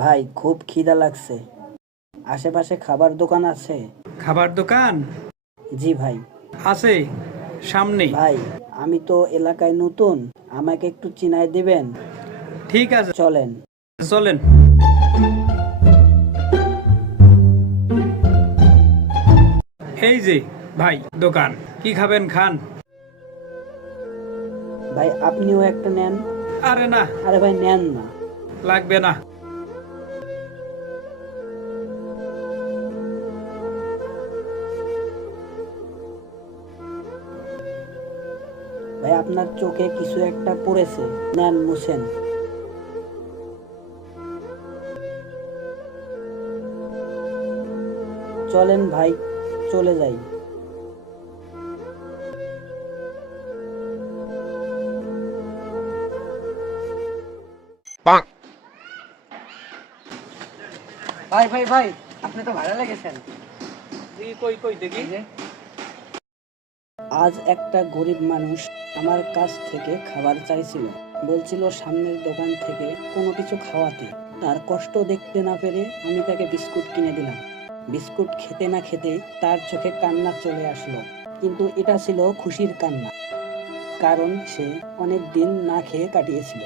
ভাই খুব খিদা লাগছে। আশেপাশে খাবার দোকান আছে? খাবার দোকান জি ভাই। আছে সামনে। ভাই আমি তো এলাকায় নতুন, আমাকে একটু চিনায় দিবেন? ঠিক আছে, চলেন। চলেন। এই যে ভাই দোকান, কি খাবেন খান। ভাই আপনিও একটা নেন। আরে না, আরে ভাই নেন না। লাগবে না। ভাই আপনার চোখে কিছু একটা পড়েছে, নেন মুছেন। চলেন ভাই, চলে যাই। ভাই ভাই ভাই, আপনি তো ভাড়া লেগেছেন। কই কই দেখি। আজ একটা গরিব মানুষ আমার কাছ থেকে খাবার চাইছিল, বলছিল সামনের দোকান থেকে কোনো কিছু খাওয়াতে। তার কষ্ট দেখতে না পেরে আমি তাকে বিস্কুট কিনে দিলাম। বিস্কুট খেতে না খেতে তার চোখে কান্না চলে আসলো, কিন্তু এটা ছিল খুশির কান্না, কারণ সে অনেক দিন না খেয়ে কাটিয়েছিল।